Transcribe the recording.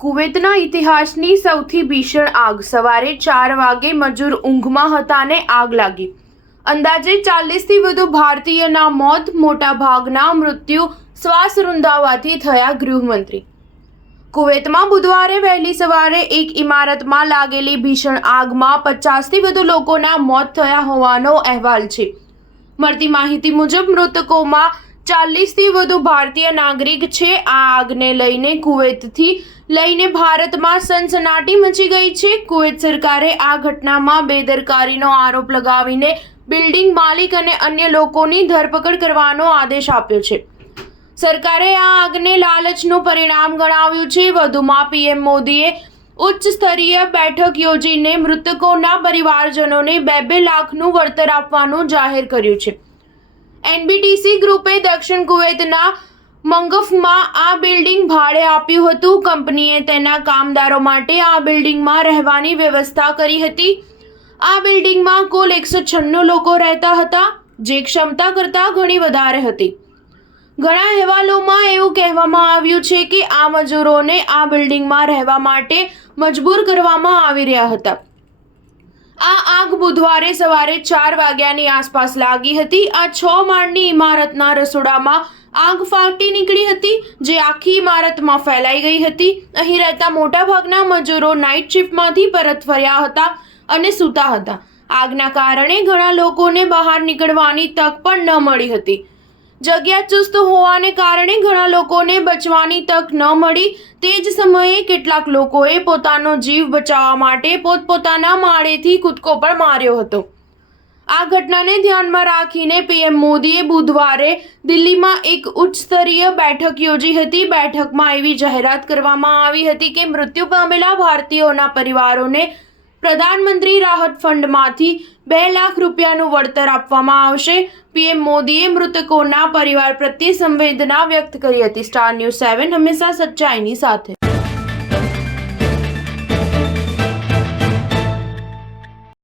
કુવૈતના ઇતિહાસની સૌથી ભીષણ આગ. સવારે 4 વાગે મજૂર ઊંઘમાં હતા ને આગ લાગી. અંદાજે 40થી વધુ ભારતીયના મોત, મોટા ભાગના મૃત્યુ શ્વાસ રૂંધાવાથી થયા. ગૃહમંત્રી. કુવૈતમાં બુધવારે વહેલી સવારે એક ઇમારતમાં લાગેલી ભીષણ આગમાં 50થી વધુ લોકોના મોત થયા હોવાનો અહેવાલ છે. મળતી માહિતી મુજબ મૃતકોમાં 40થી વધુ ભારતીય નાગરિક છે. આ આગને લઈને કુવૈતથી લઈને ભારતમાં સનસનાટી મચી ગઈ છે. કુવૈત સરકારે આ ઘટનામાં બેદરકારીનો આરોપ લગાવીને બિલ્ડિંગ માલિક અને અન્ય લોકોની ધરપકડ કરવાનો આદેશ આપ્યો છે. સરકારે આ આગને લાલચનું પરિણામ ગણાવ્યું છે. વધુમાં પીએમ મોદીએ ઉચ્ચ સ્તરીય બેઠક યોજીને મૃતકોના પરિવારજનોને 2-2 લાખનું વળતર આપવાનું જાહેર કર્યું છે. એનબીટીસી ગ્રુપે દક્ષિણ કુવૈતના મંગફમાં આ બિલ્ડિંગ ભાડે આપ્યું હતું. કંપનીએ તેના કામદારો માટે આ બિલ્ડિંગમાં રહેવાની વ્યવસ્થા કરી હતી. આ બિલ્ડિંગમાં કુલ 196 લોકો રહેતા હતા, જે ક્ષમતા કરતાં ઘણી વધારે હતી. ઘણા અહેવાલોમાં એવું કહેવામાં આવ્યું છે કે આ મજૂરોને આ બિલ્ડિંગમાં રહેવા માટે મજબૂર કરવામાં આવી રહ્યા હતા. આ આગ બુધવારે સવારે 4 વાગ્યાની આસપાસ લાગી હતી. આ 6 માળની ઇમારતના રસોડામાં આગ ફાટી નીકળી હતી, જે આખી ઇમારતમાં ફેલાઈ ગઈ હતી. અહીં રહેતા મોટાભાગના મજૂરો નાઇટ શિફ્ટમાંથી પરત ફર્યા હતા અને સૂતા હતા. આગના કારણે ઘણા લોકોને બહાર નીકળવાની તક પણ ન મળી હતી. જગ્યા ચુસ્ત હોવાને કારણે ઘણા લોકોને બચવાની તક ન મળી. તે જ સમયે કેટલાક લોકોએ પોતાનો જીવ બચાવવા માટે પોતપોતાના માળેથી કૂદકો પણ માર્યો હતો. આ ઘટનાને ધ્યાનમાં રાખીને પીએમ મોદીએ બુધવારે દિલ્હીમાં એક ઉચ્ચ સ્તરીય બેઠક યોજી હતી. બેઠકમાં એવી જાહેરાત કરવામાં આવી હતી કે મૃત્યુ પામેલા ભારતીયોના પરિવારોને પ્રધાનમંત્રી રાહત ફંડમાંથી 2 લાખ રૂપિયાનું વળતર આપવામાં આવશે. પીએમ મોદીએ મૃતકોના પરિવાર પ્રત્યે સંવેદના વ્યક્ત કરી હતી. સ્ટાર ન્યૂઝ 7 હંમેશા સચ્ચાઈની સાથે.